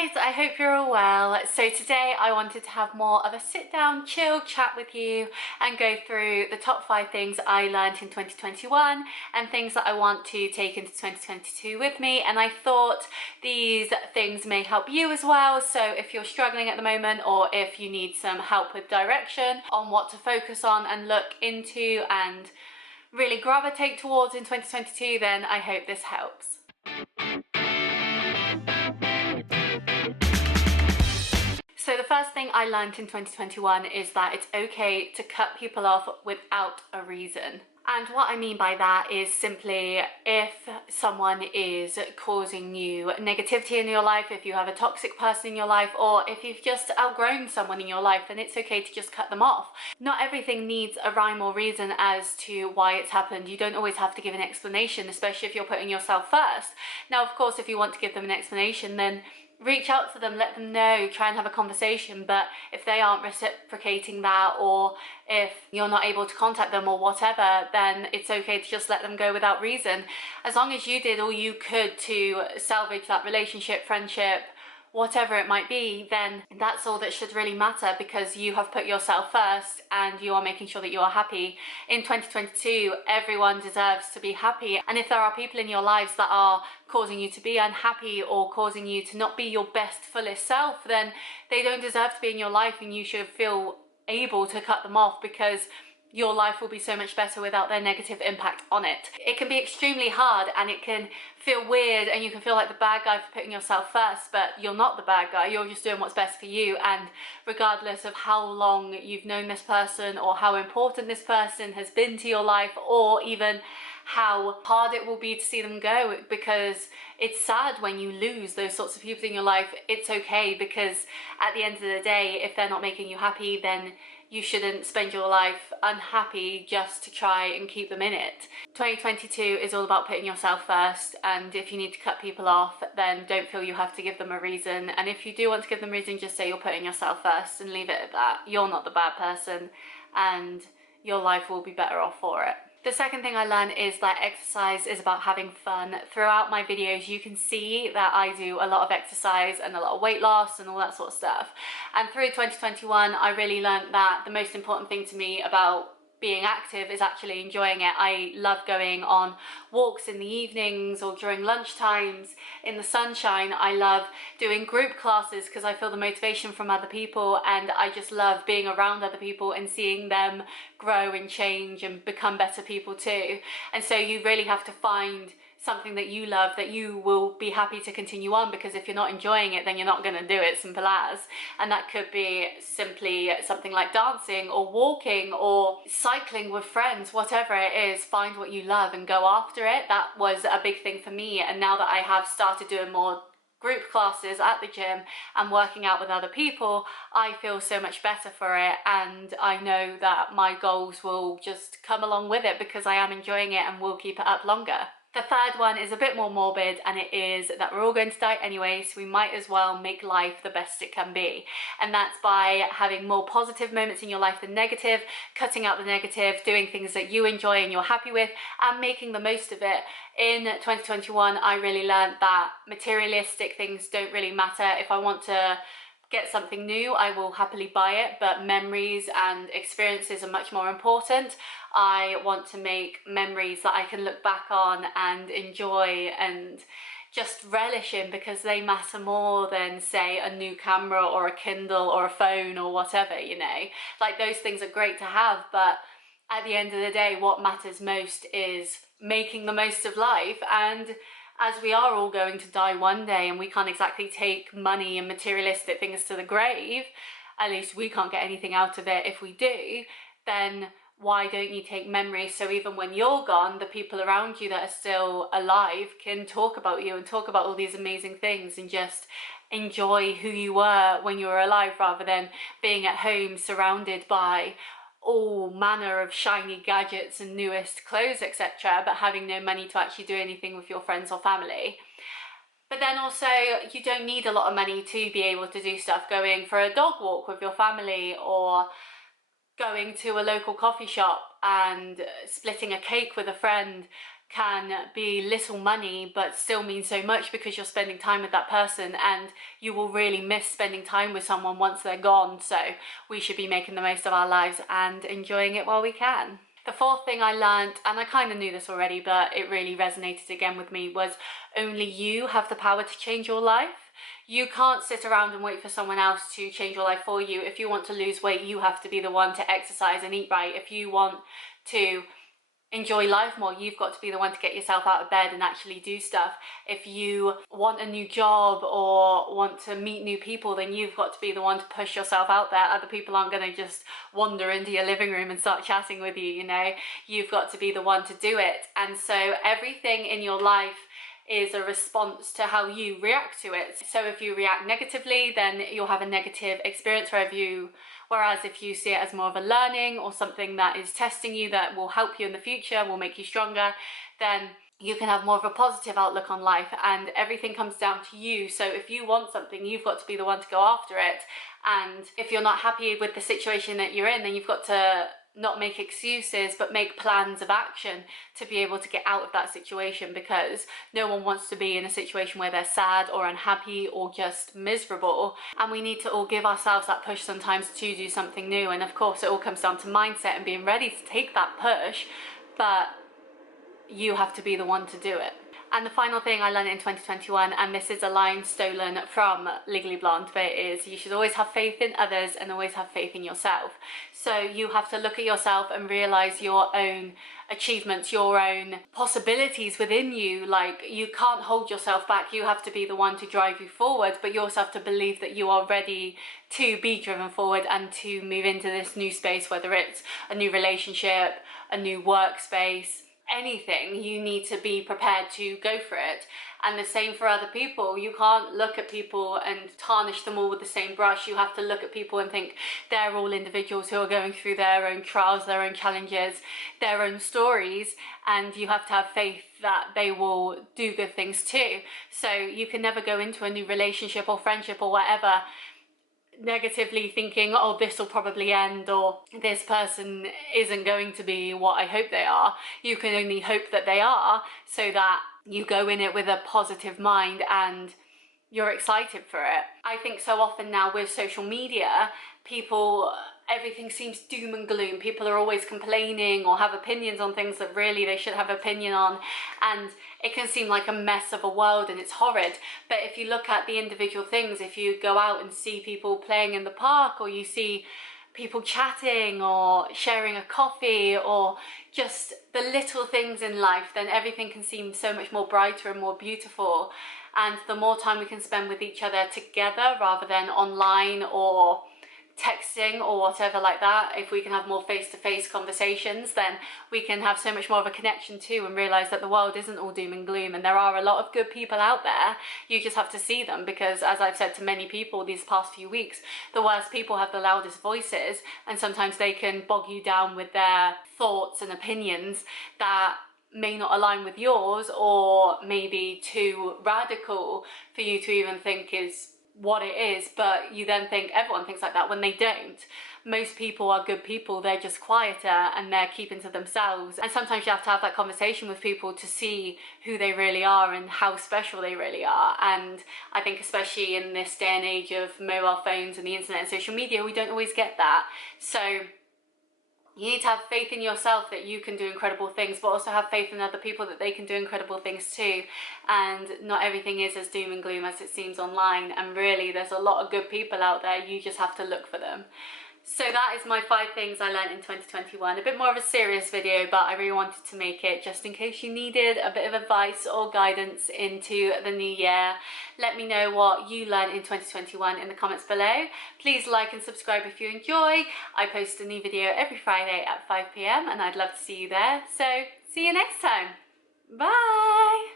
guys, I hope you're all well. So today I wanted to have more of a sit down, chill chat with you and go through the top 5 things I learned in 2021 and things that I want to take into 2022 with me. And I thought these things may help you as well. So if you're struggling at the moment, or if you need some help with direction on what to focus on and look into and really gravitate towards in 2022, then I hope this helps. So the first thing I learned in 2021 is that it's okay to cut people off without a reason. And what I mean by that is simply if someone is causing you negativity in your life, if you have a toxic person in your life, or if you've just outgrown someone in your life, then it's okay to just cut them off. Not everything needs a rhyme or reason as to why it's happened. You don't always have to give an explanation, especially if you're putting yourself first. Now, of course, if you want to give them an explanation, then reach out to them, let them know, try and have a conversation. But if they aren't reciprocating that, or if you're not able to contact them or whatever, then it's okay to just let them go without reason. As long as you did all you could to salvage that relationship, friendship, whatever it might be, then that's all that should really matter, because you have put yourself first and you are making sure that you are happy. In 2022, everyone deserves to be happy. And if there are people in your lives that are causing you to be unhappy or causing you to not be your best, fullest self, then they don't deserve to be in your life, and you should feel able to cut them off, because your life will be so much better without their negative impact on it. It can be extremely hard and it can feel weird, and you can feel like the bad guy for putting yourself first, but you're not the bad guy. You're just doing what's best for you. And regardless of how long you've known this person, or how important this person has been to your life, or even how hard it will be to see them go, because it's sad when you lose those sorts of people in your life. It's okay, because at the end of the day, if they're not making you happy, then you shouldn't spend your life unhappy just to try and keep them in it. 2022 is all about putting yourself first, and if you need to cut people off, then don't feel you have to give them a reason. And if you do want to give them a reason, just say you're putting yourself first and leave it at that. You're not the bad person, and your life will be better off for it. The second thing I learned is that exercise is about having fun. Throughout my videos, you can see that I do a lot of exercise and a lot of weight loss and all that sort of stuff. And through 2021, I really learned that the most important thing to me about being active is actually enjoying it. I love going on walks in the evenings or during lunch times in the sunshine. I love doing group classes because I feel the motivation from other people, and I just love being around other people and seeing them grow and change and become better people too. And so you really have to find something that you love, that you will be happy to continue on, because if you're not enjoying it, then you're not going to do it, simple as. And that could be simply something like dancing or walking or cycling with friends, whatever it is. Find what you love and go after it. That was a big thing for me, and now that I have started doing more group classes at the gym and working out with other people, I feel so much better for it, and I know that my goals will just come along with it because I am enjoying it and will keep it up longer. The third one is a bit more morbid, and it is that we're all going to die anyway, so we might as well make life the best it can be. And that's by having more positive moments in your life than negative, cutting out the negative, doing things that you enjoy and you're happy with, and making the most of it. In 2021, I really learned that materialistic things don't really matter. If I want to get something new, I will happily buy it, but memories and experiences are much more important. I want to make memories that I can look back on and enjoy and just relish in, because they matter more than, say, a new camera or a Kindle or a phone or whatever, you know. Like, those things are great to have, but at the end of the day, what matters most is making the most of life. And as we are all going to die one day, and we can't exactly take money and materialistic things to the grave, at least we can't get anything out of it if we do, then why don't you take memories, so even when you're gone, the people around you that are still alive can talk about you and talk about all these amazing things, and just enjoy who you were when you were alive, rather than being at home surrounded by all manner of shiny gadgets and newest clothes, etc., but having no money to actually do anything with your friends or family. But then also, you don't need a lot of money to be able to do stuff. Going for a dog walk with your family, or going to a local coffee shop and splitting a cake with a friend, can be little money but still mean so much because you're spending time with that person, and you will really miss spending time with someone once they're gone. So we should be making the most of our lives and enjoying it while we can. The fourth thing I learned, and I kind of knew this already, but it really resonated again with me, was only you have the power to change your life. You can't sit around and wait for someone else to change your life for you. If you want to lose weight, you have to be the one to exercise and eat right. If you want to enjoy life more, you've got to be the one to get yourself out of bed and actually do stuff. If you want a new job or want to meet new people, then you've got to be the one to push yourself out there. Other people aren't going to just wander into your living room and start chatting with you, you know. You've got to be the one to do it. And so everything in your life is a response to how you react to it. So if you react negatively, then you'll have a negative experience whereas if you see it as more of a learning or something that is testing you, that will help you in the future, will make you stronger, then you can have more of a positive outlook on life, and everything comes down to you. So if you want something, you've got to be the one to go after it. And if you're not happy with the situation that you're in, then you've got to not make excuses, but make plans of action to be able to get out of that situation, because no one wants to be in a situation where they're sad or unhappy or just miserable. And we need to all give ourselves that push sometimes to do something new. And of course, it all comes down to mindset and being ready to take that push, but you have to be the one to do it. And the final thing I learned in 2021, and this is a line stolen from Legally Blonde, but it is, you should always have faith in others and always have faith in yourself. So you have to look at yourself and realize your own achievements, your own possibilities within you. Like, you can't hold yourself back. You have to be the one to drive you forward, but you also have to believe that you are ready to be driven forward and to move into this new space, whether it's a new relationship, a new workspace, anything. You need to be prepared to go for it. And the same for other people. You can't look at people and tarnish them all with the same brush. You have to look at people and think they're all individuals who are going through their own trials, their own challenges, their own stories, and you have to have faith that they will do good things too. So you can never go into a new relationship or friendship or whatever negatively thinking, oh, this will probably end, or this person isn't going to be what I hope they are. You can only hope that they are, so that you go in it with a positive mind and you're excited for it. I think so often now with social media, everything seems doom and gloom. People are always complaining or have opinions on things that really they should have opinion on, and it can seem like a mess of a world and it's horrid. But if you look at the individual things, if you go out and see people playing in the park, or you see people chatting or sharing a coffee, or just the little things in life, then everything can seem so much more brighter and more beautiful. And the more time we can spend with each other together rather than online or texting or whatever like that, if we can have more face-to-face conversations, then we can have so much more of a connection too, and realize that the world isn't all doom and gloom, and there are a lot of good people out there. You just have to see them, because as I've said to many people these past few weeks, the worst people have the loudest voices, and sometimes they can bog you down with their thoughts and opinions that may not align with yours, or maybe too radical for you to even think is what it is. But you then think everyone thinks like that, when they don't. Most people are good people, they're just quieter and they're keeping to themselves. And sometimes you have to have that conversation with people to see who they really are and how special they really are. And I think especially in this day and age of mobile phones and the internet and social media, we don't always get that. So you need to have faith in yourself that you can do incredible things, but also have faith in other people that they can do incredible things too. And not everything is as doom and gloom as it seems online. And really, there's a lot of good people out there. You just have to look for them. So that is my 5 things I learned in 2021. A bit more of a serious video, but I really wanted to make it just in case you needed a bit of advice or guidance into the new year. Let me know what you learned in 2021 in the comments below. Please like and subscribe if you enjoy. I post a new video every Friday at 5 PM and I'd love to see you there. So see you next time. Bye!